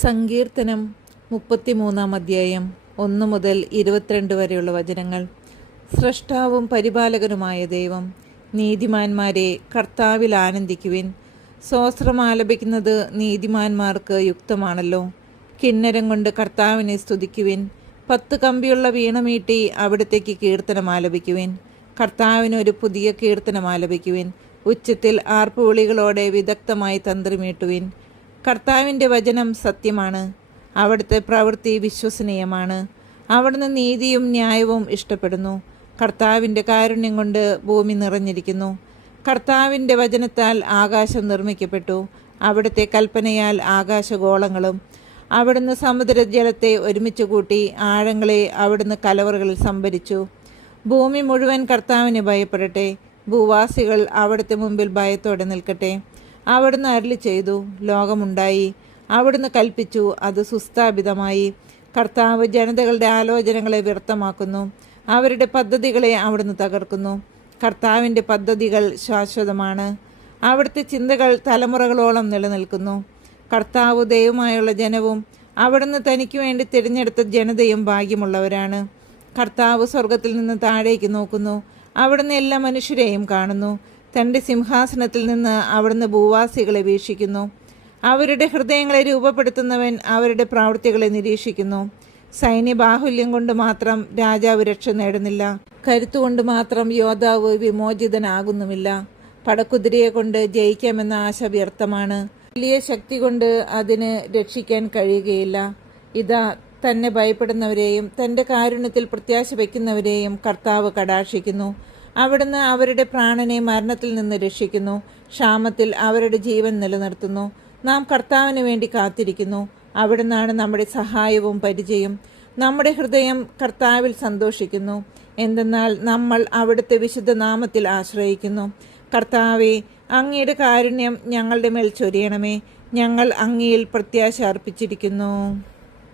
സങ്കീർത്തനം 33 അധ്യായം 1 മുതൽ 22 വരെയുള്ള വചനങ്ങൾ. സ്രഷ്ടാവും പരിപാലകനുമായ ദൈവം, നീതിമാന്മാരെ കർത്താവിൽ ആനന്ദിക്കുവിൻ. സ്വസ്ത്രം ആലപിക്കുന്നത് നീതിമാന്മാർക്ക് യുക്തമാണല്ലോ. കിന്നരം കൊണ്ട് കർത്താവിനെ സ്തുതിക്കുവിൻ. 10 കമ്പിയുള്ള വീണമീട്ടി അവിടത്തേക്ക് കീർത്തനം ആലപിക്കുവിൻ. കർത്താവിന് ഒരു പുതിയ കീർത്തനം ആലപിക്കുവിൻ. ഉച്ചത്തിൽ ആർപ്പുവിളികളോടെ വിദഗ്ധമായി തന്ത്രിമീട്ടുവിൻ. കർത്താവിൻ്റെ വചനം സത്യമാണ്, അവിടുത്തെ പ്രവൃത്തി വിശ്വസനീയമാണ്. അവിടുന്ന് നീതിയും ന്യായവും ഇഷ്ടപ്പെടുന്നു. കർത്താവിൻ്റെ കാരുണ്യം കൊണ്ട് ഭൂമി നിറഞ്ഞിരിക്കുന്നു. കർത്താവിൻ്റെ വചനത്താൽ ആകാശം നിർമ്മിക്കപ്പെട്ടു, അവിടുത്തെ കൽപ്പനയാൽ ആകാശഗോളങ്ങളും. അവിടുന്ന് സമുദ്രജലത്തെ ഒരുമിച്ച് കൂട്ടി, ആഴങ്ങളെ അവിടുന്ന് കലവറകളിൽ സംഭരിച്ചു. ഭൂമി മുഴുവൻ കർത്താവിനെ ഭയപ്പെടട്ടെ, ഭൂവാസികൾ അവിടുത്തെ മുമ്പിൽ ഭയത്തോടെ നിൽക്കട്ടെ. അവിടുന്ന് അരുളി ചെയ്തു, ലോകമുണ്ടായി. അവിടുന്ന് കൽപ്പിച്ചു, അത് സുസ്ഥാപിതമായി. കർത്താവ് ജനതകളുടെ ആലോചനകളെ വ്യർത്ഥമാക്കുന്നു, അവരുടെ പദ്ധതികളെ അവിടുന്ന് തകർക്കുന്നു. കർത്താവിൻ്റെ പദ്ധതികൾ ശാശ്വതമാണ്, അവിടുത്തെ ചിന്തകൾ തലമുറകളോളം നിലനിൽക്കുന്നു. കർത്താവ് ദൈവമായുള്ള ജനവും അവിടുന്ന് തനിക്ക് വേണ്ടി തിരഞ്ഞെടുത്ത ജനതയും ഭാഗ്യമുള്ളവരാണ്. കർത്താവ് സ്വർഗത്തിൽ നിന്ന് താഴേക്ക് നോക്കുന്നു, അവിടുന്ന് എല്ലാ മനുഷ്യരെയും കാണുന്നു. തൻ്റെ സിംഹാസനത്തിൽ നിന്ന് അവിടുന്ന് ഭൂവാസികളെ വീക്ഷിക്കുന്നു. അവരുടെ ഹൃദയങ്ങളെ രൂപപ്പെടുത്തുന്നവൻ അവരുടെ പ്രവൃത്തികളെ നിരീക്ഷിക്കുന്നു. സൈന്യബാഹുല്യം കൊണ്ട് മാത്രം രാജാവ് രക്ഷ നേടുന്നില്ല, കരുത്തുകൊണ്ട് മാത്രം യോദ്ധാവ് വിമോചിതനാകുന്നുമില്ല. പടക്കുതിരയെ കൊണ്ട് ജയിക്കാമെന്ന ആശ വ്യർത്ഥമാണ്, വലിയ ശക്തി കൊണ്ട് അതിന് രക്ഷിക്കാൻ കഴിയുകയില്ല. ഇതാ, തന്നെ ഭയപ്പെടുന്നവരെയും തൻ്റെ കാരുണ്യത്തിൽ പ്രത്യാശ വയ്ക്കുന്നവരെയും കർത്താവ് കടാക്ഷിക്കുന്നു. അവിടുന്ന് അവരുടെ പ്രാണനെ മരണത്തിൽ നിന്ന് രക്ഷിക്കുന്നു, ക്ഷാമത്തിൽ അവരുടെ ജീവൻ നിലനിർത്തുന്നു. നാം കർത്താവിന് വേണ്ടി കാത്തിരിക്കുന്നു, അവിടുന്നാണ് നമ്മുടെ സഹായവും പരിചയം. നമ്മുടെ ഹൃദയം കർത്താവിൽ സന്തോഷിക്കുന്നു, എന്തെന്നാൽ നമ്മൾ അവിടുത്തെ വിശുദ്ധ നാമത്തിൽ ആശ്രയിക്കുന്നു. കർത്താവേ, അങ്ങയുടെ കാരുണ്യം ഞങ്ങളുടെ മേൽ ചൊരിയണമേ. ഞങ്ങൾ അങ്ങയിൽ പ്രത്യാശ അർപ്പിച്ചിരിക്കുന്നു.